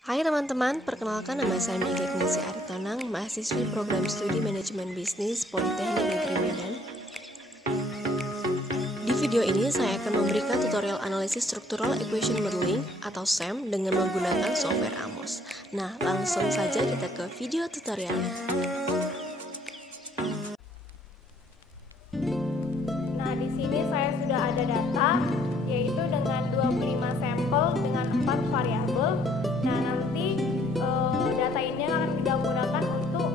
Hai teman-teman, perkenalkan nama saya Mega Ignasi Aritonang, mahasiswi program studi manajemen bisnis Politeknik Negeri Medan. Di video ini saya akan memberikan tutorial analisis structural equation modeling atau SEM dengan menggunakan software AMOS. Nah, langsung saja kita ke video tutorialnya. Nah, di sini saya sudah ada data, yaitu dengan 25 sampel dengan 4 variabel. Nah, nanti data ini akan kita gunakan untuk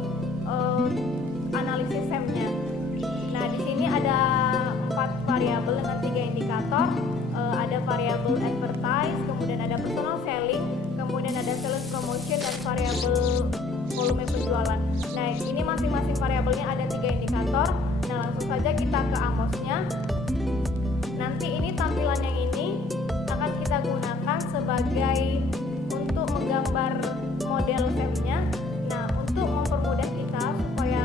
analisis SEM-nya. Nah, di sini ada 4 variabel dengan 3 indikator. Ada variabel advertise, kemudian ada personal selling, kemudian ada sales promotion, dan variabel volume penjualan. Nah, ini masing-masing variabelnya ada 3 indikator. Nah, langsung saja kita ke AMOS-nya. Nanti ini tampilan yang ini akan kita gunakan sebagai untuk menggambar model SEM-nya. Nah, untuk mempermudah kita supaya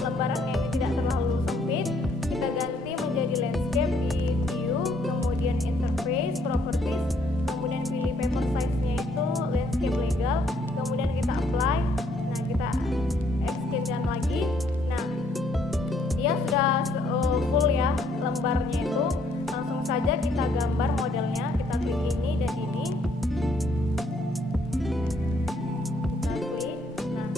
lembarannya ini tidak terlalu sempit, kita ganti menjadi landscape di view, kemudian interface, properties, kemudian pilih paper size-nya itu landscape legal, kemudian kita apply. Nah, kita extend lagi. Nah, dia sudah full ya lembarnya itu. Langsung saja kita gambar modelnya. Kita klik ini dan ini. Kita klik. Nah,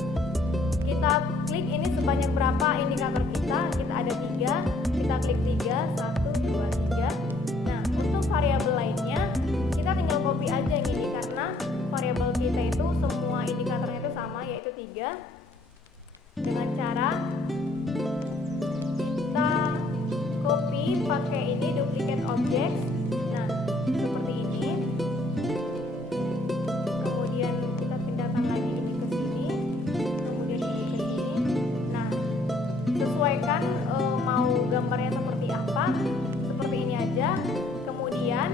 kita klik ini sebanyak berapa indikator kita? Kita ada 3. Kita klik 3, 1, 2, 3. Nah, untuk variabel lainnya kita tinggal copy aja yang ini, karena variabel kita itu semua indikatornya itu sama, yaitu 3. Dengan cara copy pakai ini duplicate object. Nah, seperti ini. Kemudian kita pindahkan lagi ini ke sini, kemudian ini ke sini. Nah, sesuaikan mau gambarnya seperti apa, seperti ini aja. Kemudian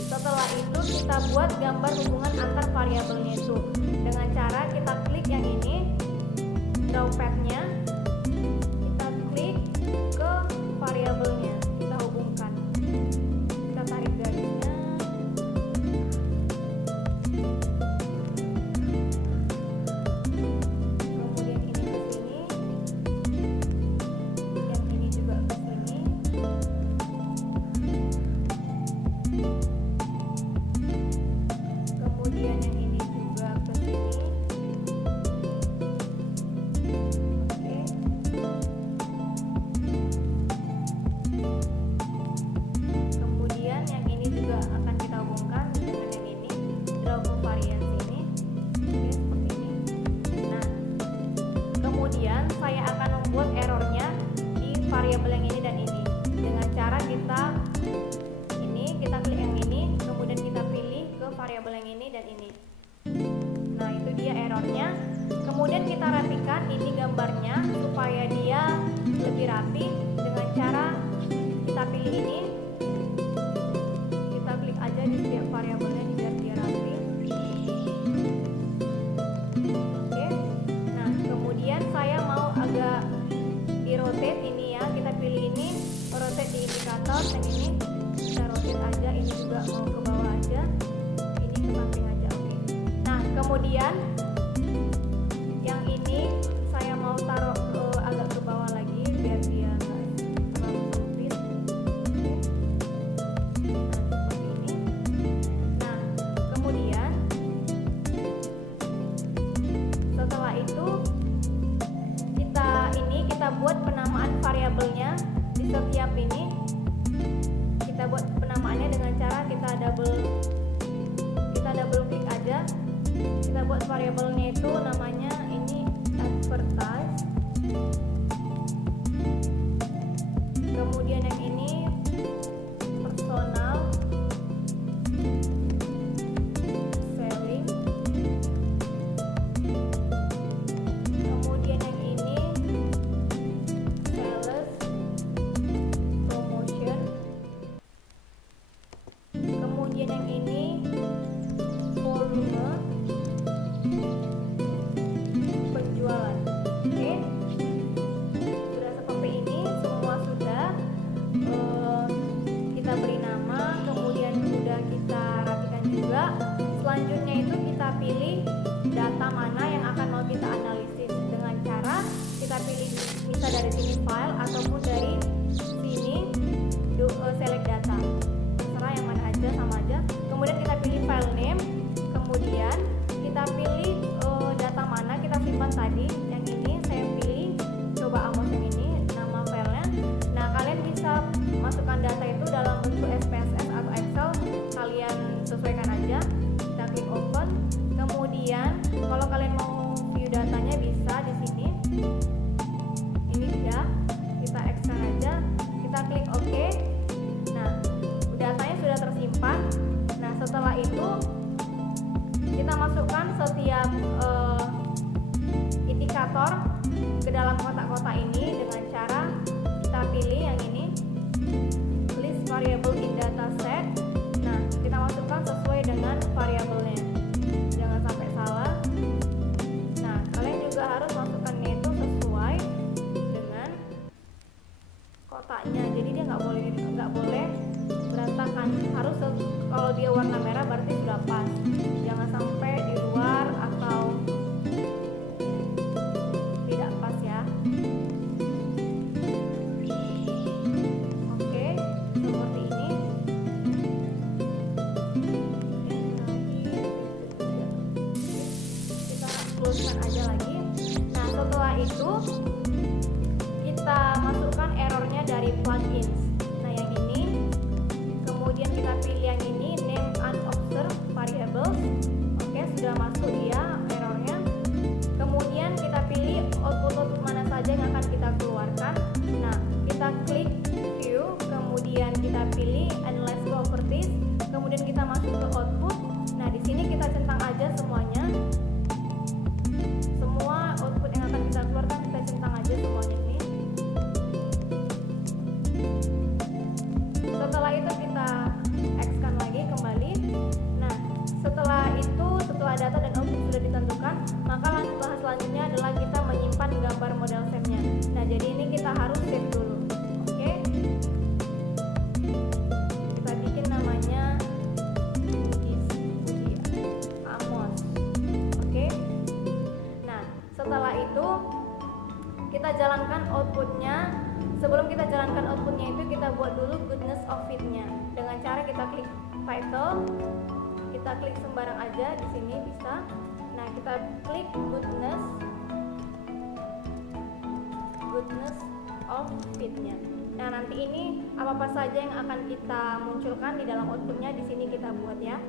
setelah itu kita buat gambar hubungan antar variabelnya itu dengan cara kita klik yang ini, draw path-nya, kita klik ke variabelnya, kita hubungkan, kita tarik garisnya, kemudian ini ke sini, yang ini juga ke sini, kemudian yang ini juga ke sini. Kemudian yang ini juga akan kita hubungkan dengan yang ini, draw covariance ini. Oke, seperti ini. Nah, kemudian saya akan membuat errornya di variabel yang ini dan ini dengan cara kita klik yang ini, kemudian kita pilih ke variabel yang ini dan ini. Nah, itu dia errornya. Kemudian kita rapikan ini gambarnya supaya dia lebih rapi dengan cara kita pilih ini, kita klik aja di setiap variabelnya biar dia rapi. Oke. Nah, kemudian saya mau agak di rotate ini ya, kita pilih ini, rotate di indikator, dan ini kita rotate aja, ini juga mau ke bawah aja, ini ke samping aja. Oke. Nah, kemudian yang ini saya mau taruh agak ke bawah lagi biar dia nggak terlalu sempit. Oke. Nah, seperti ini. Nah, kemudian setelah itu kita buat penamaan variabelnya di setiap ini. Kita buat penamaannya dengan cara kita double klik aja. Kita buat variabelnya itu namanya ini advertise. Kemudian yang ini personal selling. Kemudian yang ini sales promotion. Kemudian yang ini volume penjualan. Oke. bisa dari sini file ataupun dari sini select data, terserah yang mana aja, sama aja. Kemudian kita pilih file name, kemudian kita pilih data mana kita simpan tadi. Yang ini saya pilih coba Amos yang ini nama filenya. Nah, kalian bisa masukkan data itu dalam bentuk SPSS atau Excel, kalian sesuaikan aja. Kita klik open, kemudian kalau kalian mau view datanya bisa di sini. Ini dia, kita extend aja, kita klik OK. Nah, datanya sudah tersimpan. Nah, setelah itu kita masukkan setiap indikator ke dalam kotak-kotak ini dengan cara kita pilih yang ini, list variable in dataset. Nah, kita masukkan sesuai dengan variabelnya, jangan sampai salah. Nah, kalian juga harus masukkannya itu sesuai dengan kotaknya, jadi dia nggak boleh berantakan. Harus kalau dia warna merah berarti sudah pas, jangan sampai di luar atau tidak pas ya. Oke, seperti ini. Kita closekan aja lagi. Nah, setelah itu kita masukkan errornya dari plugins. Nah, yang ini, kemudian kita pilih yang ini, name unobserved variables. Oke, sudah masuk dia errornya. Kemudian kita pilih output mana saja yang akan kita keluarkan. Nah, kita klik view, kemudian kita pilih analyze properties, kemudian kita masuk ke output. Nah, di sini kita centang aja semuanya. Semua output yang akan kita keluarkan kita centang aja semuanya ini. Setelah itu kita X-kan lagi kembali. Nah, setelah data dan output sudah ditentukan, maka langkah selanjutnya adalah kita menyimpan gambar model SEM-nya. Nah, jadi ini kita harus save dulu. Oke. Kita bikin namanya Amos. Oke. Nah, setelah itu kita jalankan outputnya. Sebelum kita jalankan outputnya itu kita buat dulu goodness of it-nya dengan cara kita klik title, kita klik sembarang aja di sini bisa. Nah, kita klik goodness of it-nya. Nah, nanti ini apa saja yang akan kita munculkan di dalam outputnya di sini kita buat ya.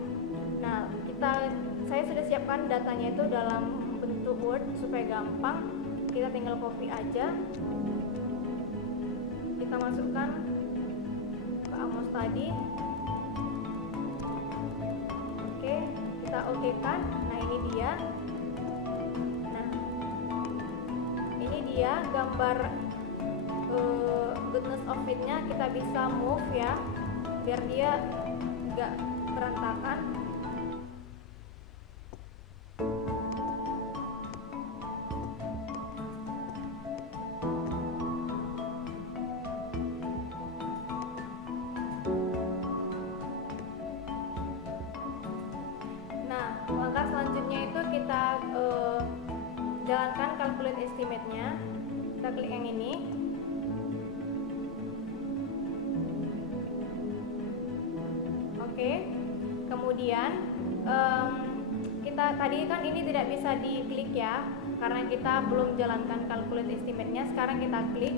Nah, saya sudah siapkan datanya itu dalam bentuk Word supaya gampang. Kita tinggal copy aja. Kita masukkan ke Amos tadi. Oke, kita oke-kan. Nah, ini dia. Nah, ini dia gambar goodness of it-nya. Kita bisa move ya, biar dia nggak berantakan. Langkah selanjutnya itu kita jalankan calculate estimate-nya. Kita klik yang ini. Oke. Kemudian kita tadi kan ini tidak bisa diklik ya, karena kita belum jalankan calculate estimate-nya. Sekarang kita klik,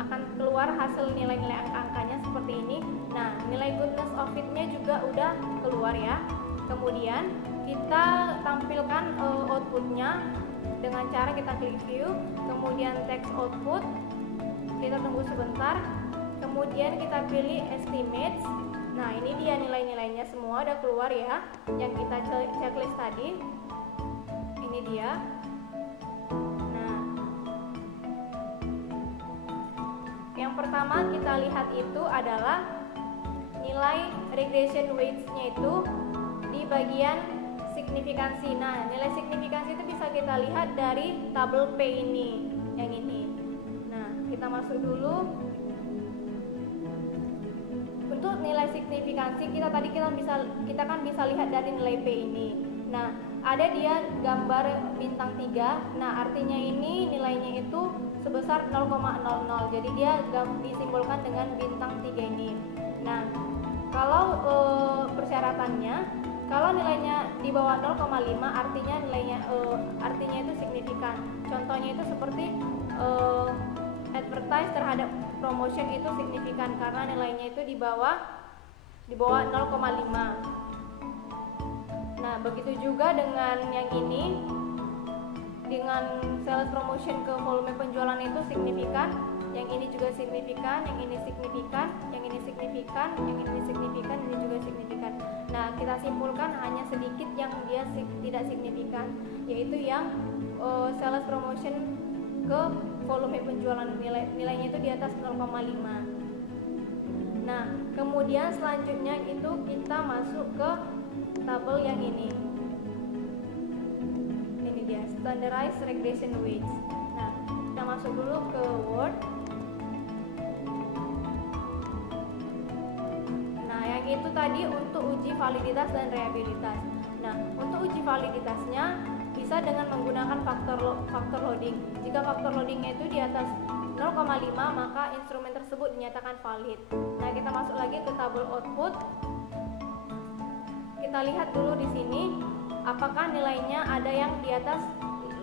akan keluar hasil nilai-nilai angka-angkanya seperti ini. Nah, nilai goodness of it-nya juga udah keluar ya. Kemudian kita tampilkan outputnya dengan cara kita klik view, kemudian text output, kita tunggu sebentar, kemudian kita pilih estimates. Nah, ini dia nilai-nilainya semua udah keluar ya, yang kita checklist tadi. Ini dia. Nah, yang pertama kita lihat itu adalah nilai regression weights-nya itu di bagian signifikansi. Nah, nilai signifikansi itu bisa kita lihat dari tabel P ini, yang ini. Nah, kita masuk dulu. Untuk nilai signifikansi kita kan bisa lihat dari nilai P ini. Nah, ada dia gambar bintang 3. Nah, artinya ini nilainya itu sebesar 0,00. Jadi dia disimbolkan dengan bintang 3 ini. Nah, kalau persyaratannya, kalau nilainya di bawah 0,5 artinya nilainya artinya itu signifikan. Contohnya itu seperti advertise terhadap promotion itu signifikan karena nilainya itu di bawah 0,5. Nah, begitu juga dengan yang ini, dengan sales promotion ke volume penjualan itu signifikan, yang ini juga signifikan, yang ini signifikan, yang ini signifikan, yang ini signifikan, ini juga signifikan. Nah, kita simpulkan hanya sedikit yang dia tidak signifikan, yaitu yang sales promotion ke volume penjualan, nilainya itu di atas 0,5. Nah, kemudian selanjutnya itu kita masuk ke tabel yang ini. Ini dia, standardized regression weights. Nah, kita masuk dulu ke Word. Nah, yang itu tadi untuk uji validitas dan reliabilitas. Nah, untuk uji validitasnya bisa dengan menggunakan faktor loading. Jika faktor loadingnya itu di atas 0,5, maka instrumen tersebut dinyatakan valid. Nah, kita masuk lagi ke tabel output. Kita lihat dulu di sini apakah nilainya ada yang di atas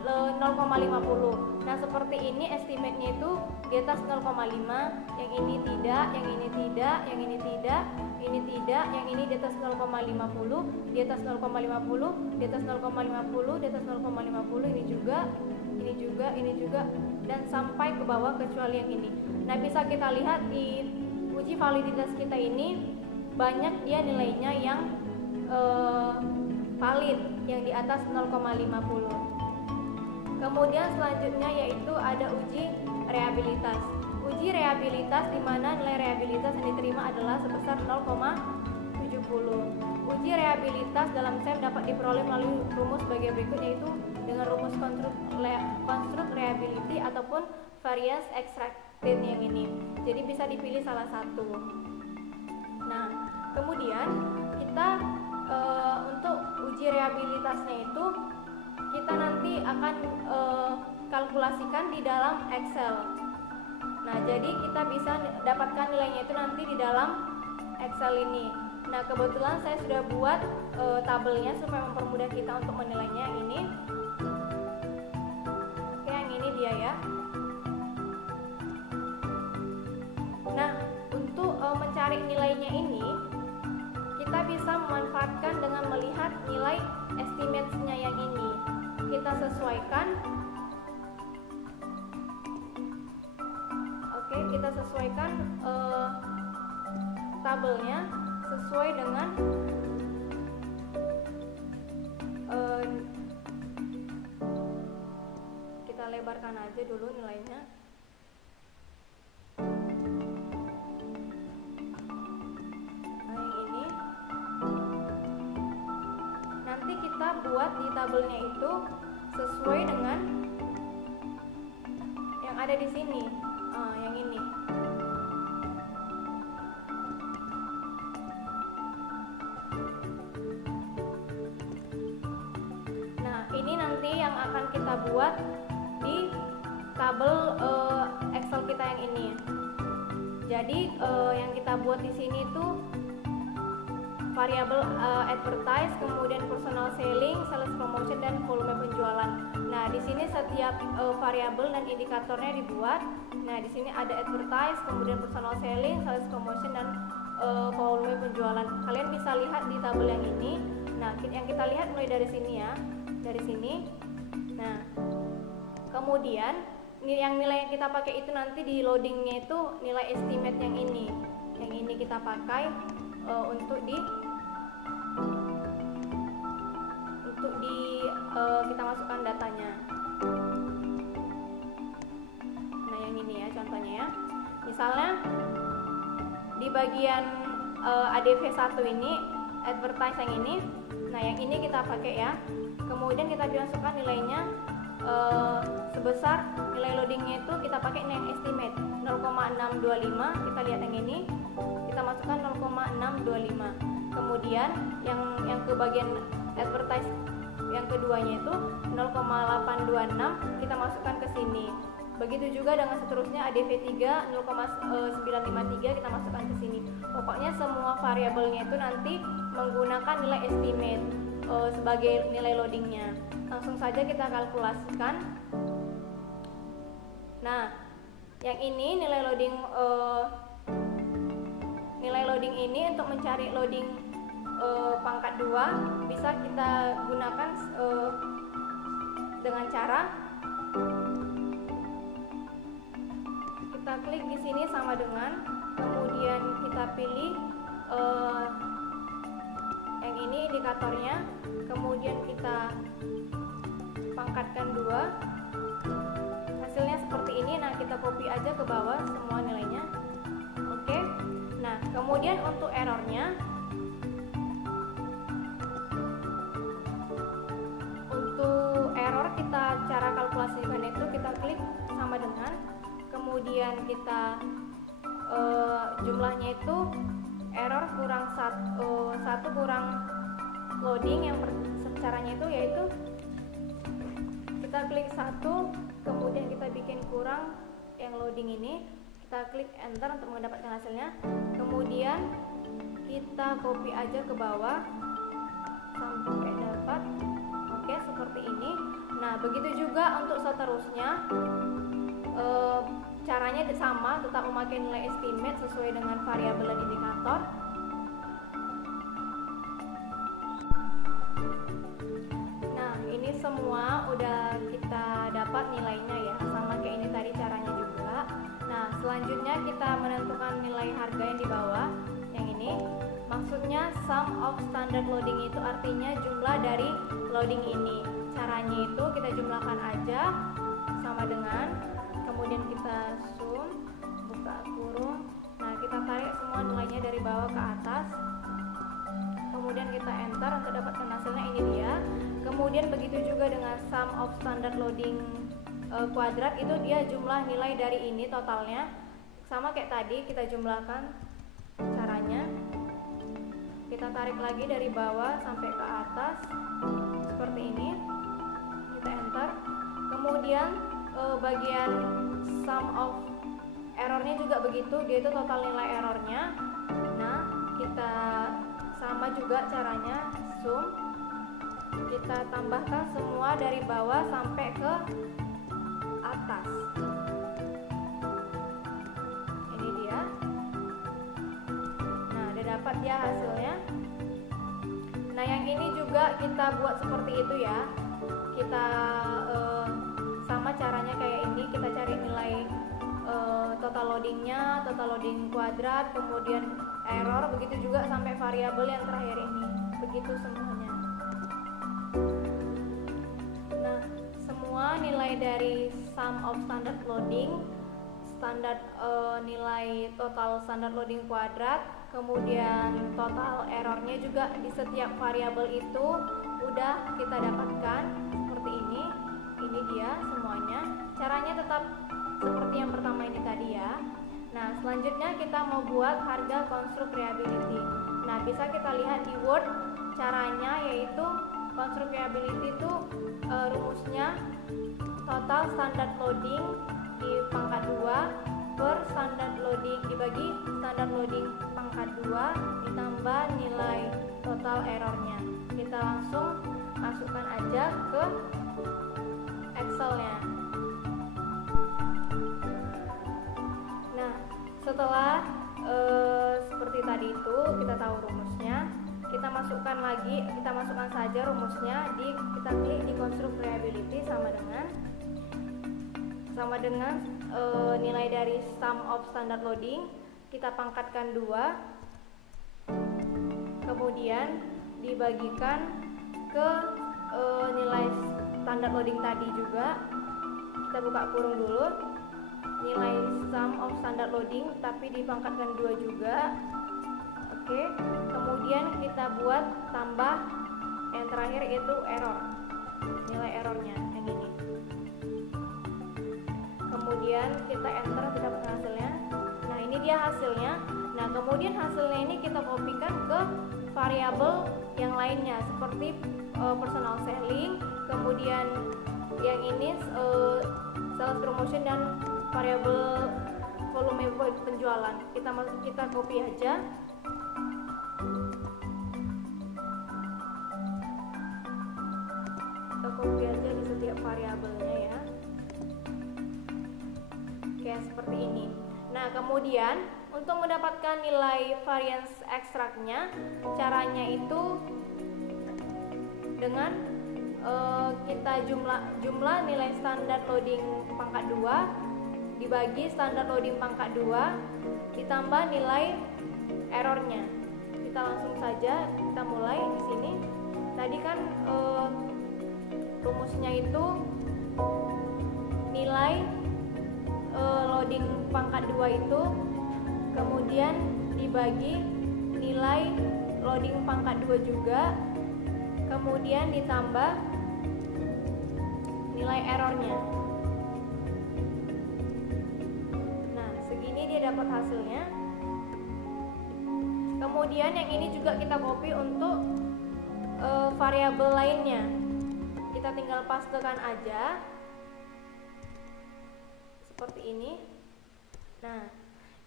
0,50. Nah, seperti ini estimate-nya itu di atas 0,5, yang ini tidak, yang ini tidak, yang ini tidak, ini tidak, yang ini di atas 0,50, di atas 0,50, di atas 0,50, di atas 0,50, ini juga, ini juga, ini juga, dan sampai ke bawah kecuali yang ini. Nah, bisa kita lihat di uji validitas kita ini banyak dia nilainya yang valid, yang di atas 0,50. Kemudian selanjutnya yaitu ada uji reliabilitas. Uji reliabilitas di mana nilai reliabilitas yang diterima adalah sebesar 0,70. Uji reliabilitas dalam SEM dapat diperoleh melalui rumus sebagai berikut, yaitu dengan rumus construct reliability ataupun variance extracted yang ini. Jadi bisa dipilih salah satu. Nah, kemudian kita untuk uji reliabilitasnya itu kita nanti akan kalkulasikan di dalam Excel. Nah, jadi kita bisa dapatkan nilainya itu nanti di dalam Excel ini. Nah, kebetulan saya sudah buat tabelnya supaya mempermudah kita untuk menilainya yang ini. Oke, yang ini dia ya. Nah, untuk mencari nilainya ini kita bisa memanfaatkan dengan melihat nilai estimate-nya yang ini. Kita sesuaikan. Oke, kita sesuaikan tabelnya sesuai dengan kita lebarkan aja dulu nilainya. Kita buat di tabelnya itu sesuai dengan yang ada di sini, yang ini. Nah, ini nanti yang akan kita buat di tabel Excel kita yang ini. Jadi yang kita buat di sini itu variabel advertise, kemudian personal selling, sales promotion, dan volume penjualan. Nah, di sini setiap variabel dan indikatornya dibuat. Nah, di sini ada advertise, kemudian personal selling, sales promotion, dan volume penjualan. Kalian bisa lihat di tabel yang ini. Nah, yang kita lihat mulai dari sini ya, dari sini. Nah, kemudian yang nilai yang kita pakai itu nanti di loadingnya itu nilai estimate yang ini. Yang ini kita pakai untuk kita masukkan datanya. Nah, yang ini ya contohnya ya. Misalnya di bagian ADV1 ini, advertise yang ini. Nah, yang ini kita pakai ya. Kemudian kita masukkan nilainya sebesar nilai loadingnya itu kita pakai nilai estimate 0,625. Kita lihat yang ini, kita masukkan 0,625. Kemudian yang ke bagian advertise, yang keduanya itu 0,826 kita masukkan ke sini. Begitu juga dengan seterusnya ADV3 0,953 kita masukkan ke sini. Pokoknya semua variabelnya itu nanti menggunakan nilai estimate sebagai nilai loadingnya. Langsung saja kita kalkulasikan. Nah, yang ini nilai loading ini untuk mencari loading pangkat 2 bisa kita gunakan dengan cara kita klik di sini sama dengan, kemudian kita pilih yang ini indikatornya, kemudian kita pangkatkan 2, hasilnya seperti ini. Nah, kita copy aja ke bawah semua nilainya. Oke. Nah, kemudian untuk errornya, kita cara kalkulasikan itu kita klik sama dengan, kemudian kita jumlahnya itu error kurang satu kurang loading. Yang caranya itu yaitu kita klik 1, kemudian kita bikin kurang yang loading ini, kita klik enter untuk mendapatkan hasilnya, kemudian kita copy aja ke bawah sampai dapat. Oke, seperti ini. Nah, begitu juga untuk seterusnya, caranya sama, tetap memakai nilai estimate sesuai dengan variabel dan indikator. Nah, ini semua udah kita dapat nilainya ya, sama kayak ini tadi caranya juga. Nah, selanjutnya kita menentukan nilai harga yang di bawah, yang ini. Maksudnya sum of standard loading itu artinya jumlah dari loading ini. Caranya itu kita jumlahkan aja sama dengan, kemudian kita zoom, buka kurung. Nah, kita tarik semua nilainya dari bawah ke atas, kemudian kita enter untuk dapatkan hasilnya. Ini dia. Kemudian begitu juga dengan sum of standard loading kuadrat, itu dia jumlah nilai dari ini totalnya. Sama kayak tadi, kita jumlahkan. Caranya kita tarik lagi dari bawah sampai ke atas seperti ini, kita enter. Kemudian bagian sum of errornya juga begitu, dia itu total nilai errornya. Nah, kita sama juga caranya, zoom, kita tambahkan semua dari bawah sampai ke atas. Ini dia. Nah, udah dapat ya hasilnya. Nah, yang ini juga kita buat seperti itu ya. Kita sama caranya kayak ini, kita cari nilai total loadingnya, total loading kuadrat, kemudian error, begitu juga sampai variabel yang terakhir ini, begitu semuanya. Nah, semua nilai dari sum of standard loading, standar nilai total standard loading kuadrat, kemudian total errornya juga di setiap variabel itu udah kita dapatkan seperti ini. Ini dia semuanya. Caranya tetap seperti yang pertama ini tadi ya. Nah, selanjutnya kita mau buat harga construct reliability. Nah, bisa kita lihat di Word caranya, yaitu construct reliability itu rumusnya total standard loading di pangkat 2 per standard loading dibagi standard loading pangkat 2 ditambah nilai total errornya. Kita langsung masukkan aja ke Excelnya. Nah, setelah seperti tadi itu kita tahu rumusnya, kita masukkan saja rumusnya kita klik di construct reliability sama dengan nilai dari sum of standard loading kita pangkatkan 2, kemudian dibagikan ke nilai standard loading tadi juga. Kita buka kurung dulu, nilai sum of standard loading tapi dipangkatkan 2 juga. Oke, kemudian kita buat tambah yang terakhir yaitu error, nilai errornya yang ini. Kemudian kita enter untuk dapat hasilnya. Nah, ini dia hasilnya. Nah, kemudian hasilnya ini kita kopikan ke variabel yang lainnya seperti personal selling, ini sales promotion dan variabel volume penjualan. Kita copy aja. Kita copy aja di setiap variabelnya ya. Oke, seperti ini. Nah, kemudian untuk mendapatkan nilai variance ekstraknya, caranya itu dengan kita jumlah nilai standar loading pangkat 2 dibagi standar loading pangkat 2 ditambah nilai errornya. Kita langsung saja kita mulai di sini. Tadi kan rumusnya itu nilai loading pangkat 2 itu kemudian dibagi nilai loading pangkat 2 juga, kemudian ditambah nilai errornya. Nah, segini dia dapat hasilnya. Kemudian yang ini juga kita copy untuk variabel lainnya. Kita tinggal pastekan aja seperti ini. Nah,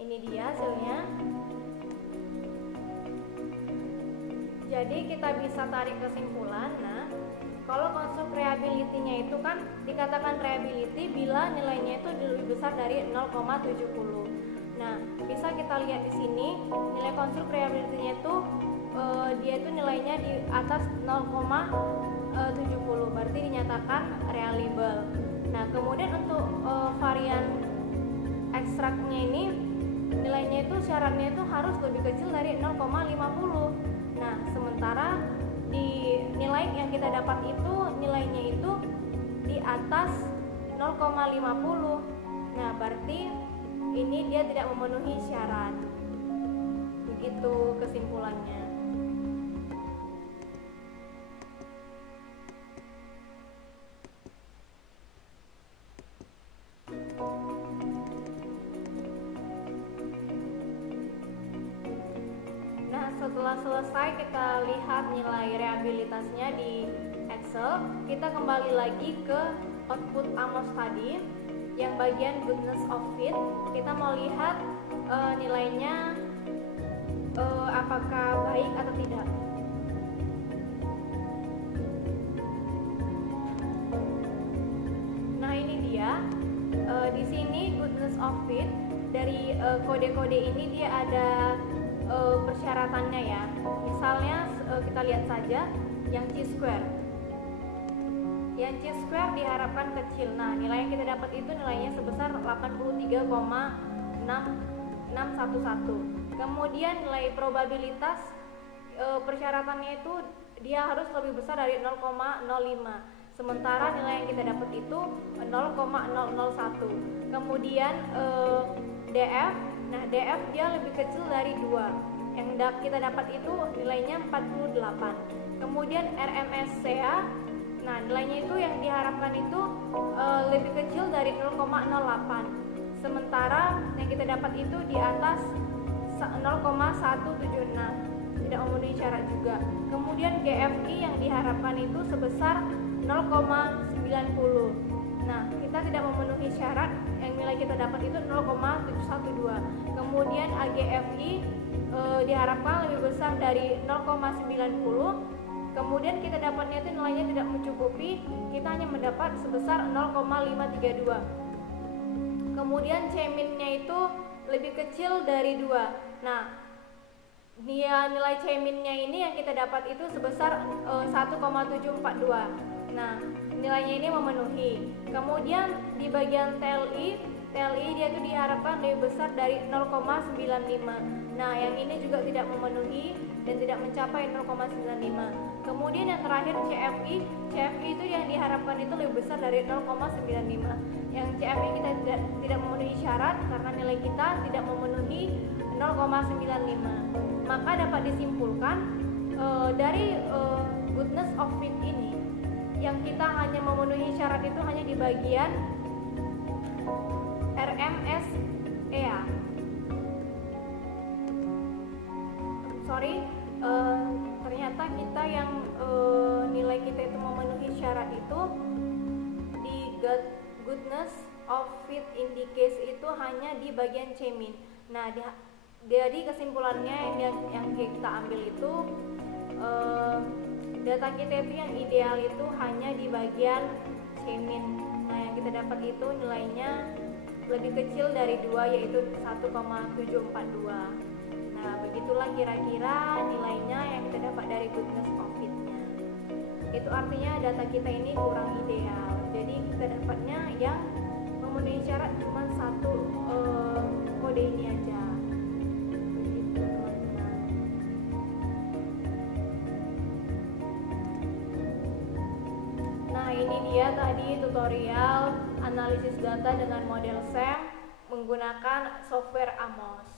ini dia hasilnya. Jadi kita bisa tarik kesimpulan. Nah, kalau konstruk reliability-nya itu kan dikatakan reliability bila nilainya itu lebih besar dari 0,70. Nah, bisa kita lihat di sini nilai konstruk reliability-nya itu dia itu nilainya di atas 0,70, berarti dinyatakan reliable. Nah, kemudian untuk varian ekstraknya ini nilainya itu syaratnya itu harus lebih kecil dari 0,50. Nah, sementara di nilai yang kita dapat itu nilainya itu di atas 0,50. Nah, berarti ini dia tidak memenuhi syarat. Begitu kesimpulannya. Setelah selesai kita lihat nilai reliabilitasnya di Excel, kita kembali lagi ke output Amos tadi yang bagian goodness of fit. Kita mau lihat nilainya apakah baik atau tidak. Nah, ini dia. Di sini goodness of fit dari kode-kode ini dia ada persyaratannya ya. Misalnya kita lihat saja yang chi-square. Yang chi-square diharapkan kecil. Nah, nilai yang kita dapat itu nilainya sebesar 83,6611. Kemudian nilai probabilitas persyaratannya itu dia harus lebih besar dari 0,05. Sementara nilai yang kita dapat itu 0,001. Kemudian DF, nah DF dia lebih kecil dari 2. Yang kita dapat itu nilainya 48. Kemudian RMSCA, nah nilainya itu yang diharapkan itu lebih kecil dari 0,08. Sementara yang kita dapat itu di atas 0,176, tidak memenuhi syarat juga. Kemudian GFI yang diharapkan itu sebesar 0,90. Nah, kita tidak memenuhi syarat, yang nilai kita dapat itu 0,712. Kemudian AGFI diharapkan lebih besar dari 0,90. Kemudian kita dapatnya itu nilainya tidak mencukupi, kita hanya mendapat sebesar 0,532. Kemudian C-min-nya itu lebih kecil dari 2. Nah, nilai C-min-nya ini yang kita dapat itu sebesar 1,742. Nah, nilainya ini memenuhi. Kemudian di bagian TLI dia itu diharapkan lebih besar dari 0,95. Nah, yang ini juga tidak memenuhi dan tidak mencapai 0,95. Kemudian yang terakhir CFI itu yang diharapkan itu lebih besar dari 0,95. Yang CFI kita tidak memenuhi syarat karena nilai kita tidak memenuhi 0,95. Maka dapat disimpulkan dari goodness of fit ini yang kita hanya memenuhi syarat itu hanya di bagian RMSEA. Ternyata kita yang nilai kita itu memenuhi syarat itu di goodness of fit indices itu hanya di bagian cemin. Nah, dari kesimpulannya yang kita ambil itu data kita itu yang ideal itu hanya di bagian cemin. Nah, yang kita dapat itu nilainya lebih kecil dari 2, yaitu 1,742. Nah, begitulah kira-kira nilainya yang kita dapat dari goodness of fit-nya. Itu artinya data kita ini kurang ideal. Jadi kita dapatnya yang memenuhi syarat cuma satu kode ini aja. Begitu, teman-teman. Nah, ini dia tadi tutorial analisis data dengan model SAM menggunakan software AMOS.